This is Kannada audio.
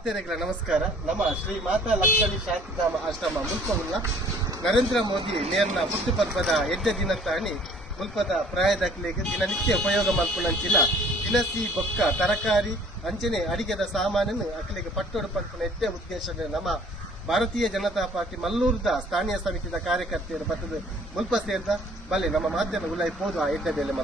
ಮಾತೆರೆಗಳ ನಮಸ್ಕಾರ. ನಮ್ಮ ಶ್ರೀ ಮಾತಾ ಲಕ್ಷ್ಮಿ ಶಾಂತಿಧಾಮ ಆಶ್ರಮ ಮುಲ್ಪವುಲ್ಲ ನರೇಂದ್ರ ಮೋದಿ ನೇರ್ನ ಹುಟ್ಟುಪರ್ವದ ಎಡ್ಡೆ ದಿನ ತಾಣಿ ಮುಲ್ಪದ ಪ್ರಾಯದಾಗಲಿಗೆ ದಿನನಿತ್ಯ ಉಪಯೋಗ ಮಾಡ್ಕೊಳ್ಳಂಚಿನ ದಿನಸಿ, ಬೊಕ್ಕ, ತರಕಾರಿ ಅಂಚನೆ ಅಡಿಗೆದ ಸಾಮಾನನ್ನು ಅಕ್ಕಲಿಗೆ ಪಟ್ಟೋಡು ಪಡ್ಕೊಂಡು ಎಡ್ಡೆ ಉದ್ದೇಶ ನಮ್ಮ ಭಾರತೀಯ ಜನತಾ ಪಾರ್ಟಿ ಮಲ್ಲೂರ್ದ ಸ್ಥಾನೀಯ ಸಮಿತಿಯ ಕಾರ್ಯಕರ್ತೆಯರು ಬರ್ತದೆ. ಮುಲ್ಪ ಸೇರಿದ ಬಲ್ಲೆ ನಮ್ಮ ಮಾಧ್ಯಮ ಉಲಾಯಿ ಆ ಎಡ್ಡೆ ಬೆಲೆ